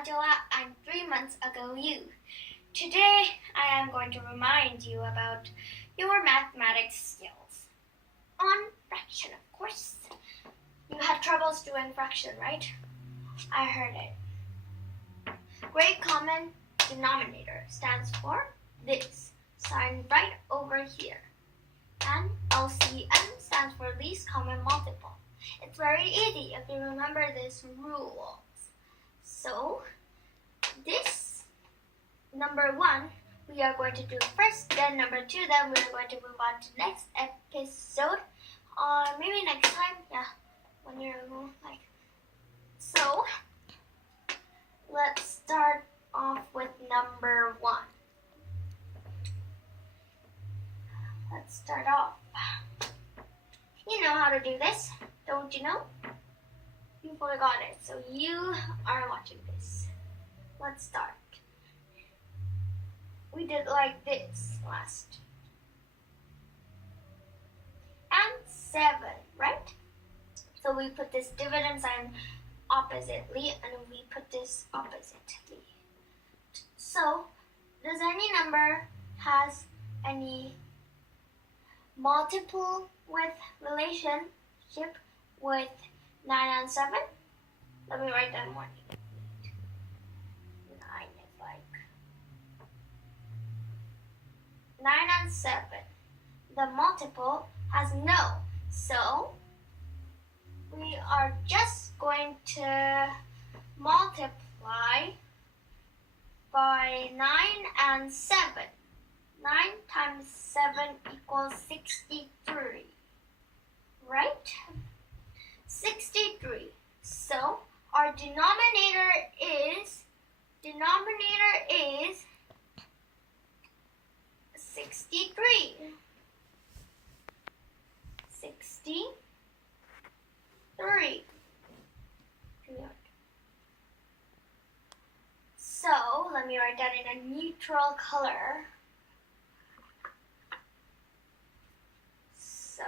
Angela. I'm 3 months ago you. Today I am going to remind you about your mathematics skills. On fraction, of course. You had troubles doing fraction, right? I heard it. Great common denominator stands for this, sign right over here. And LCM stands for least common multiple. It's very easy if you remember this rule. So, this number 1 we are going to do first, then number 2, then we're going to move on to next episode, or maybe next time, yeah, when you're like. So, let's start off with number 1. Let's start off. You know how to do this, don't you know? You forgot it, so you are watching this. Let's start. We did like this last. And 7, right? So we put this dividend sign oppositely, and we put this oppositely. So, does any number has any multiple with relationship with 9 and 7? Let me write down 1. 9 is like 9 and 7. The multiple has no. So we are just going to multiply by 9 and 7. 9 times 7 equals 63. Right? 63. So our denominator is 63. 63. So let me write that in a neutral color. So,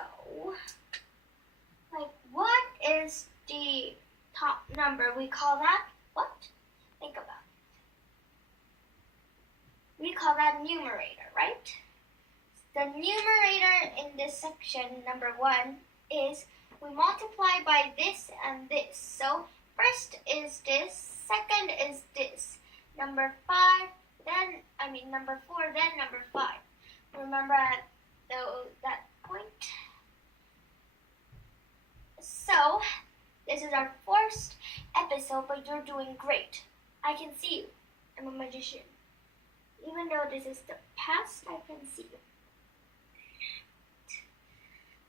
like, what is the top number? We call that what? Think about it. We call that numerator, right? The numerator in this section, number 1, is we multiply by this and this. So first is this, second is this. Number 4, then number 5. Remember that point? So, this is our first episode, but you're doing great. I can see you. I'm a magician. Even though this is the past, I can see you.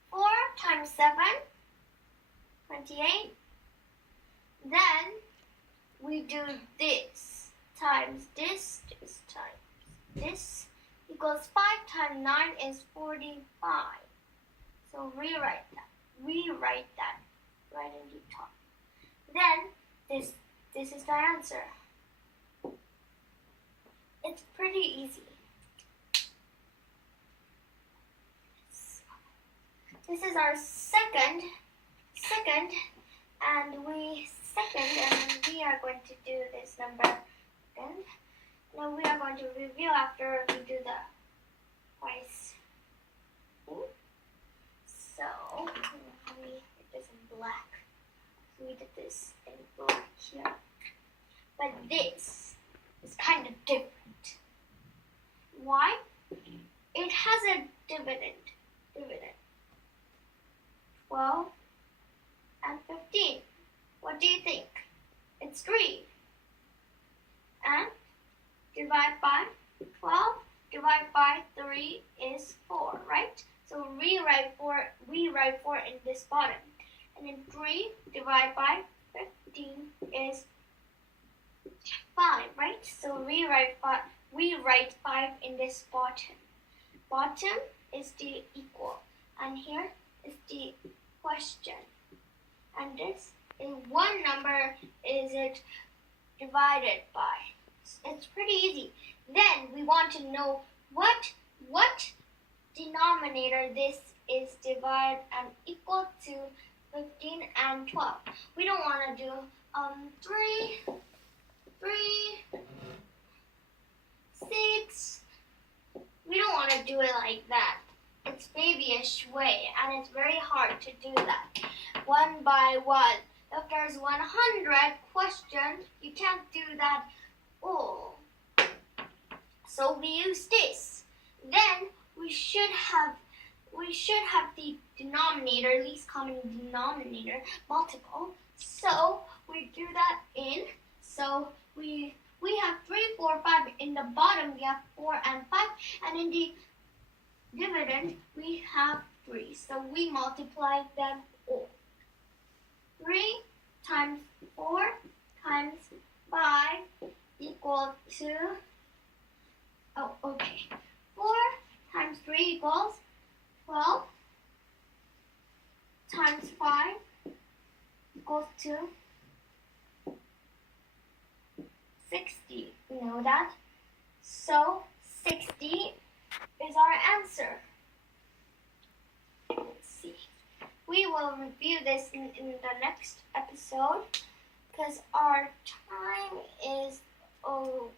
4 times 7, 28. Then, we do this times this times this equals 5 times 9 is 45. So rewrite that right in the top. Then this is the answer. It's pretty easy. This is our second, and we are going to do this number second. Now we are going to review after we do the twice thing. So we did this in black. So we did this in black here. But this is kind of different. Why? It has a dividend. 12 and 15. What do you think? It's 3. And divide by 12, divide by 3 is 4, right? So rewrite 4 in this bottom. And then 3 divided by 15 is 5, right? So we write 5 in this bottom. Bottom is the equal. And here is the question. And this is what number is it divided by? It's pretty easy. Then we want to know what denominator this is divided and equal to 15 and 12. We don't want to do 3 3, 6. We don't want to do it like that. It's babyish way, and it's very hard to do that. One by one. If there's 100 questions, you can't do that all. So we use this. Then we should have the denominator, least common denominator, multiple. So we do that in. So we have 3, 4, 5. In the bottom we have 4 and 5, and in the dividend we have 3. So we multiply them all. 3 times 4 times 5 equals to, 4 times 3 equals 12 times 5 equals to 60. We know that. So 60 is our answer. Let's see. We will review this in the next episode because our time is over.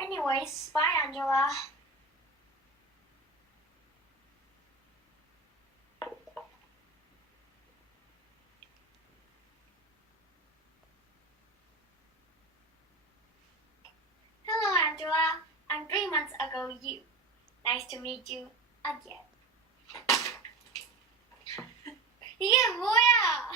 Anyways, bye, Angela. Hello, Angela. I'm 3 months ago you. Nice to meet you again. 이게 뭐야?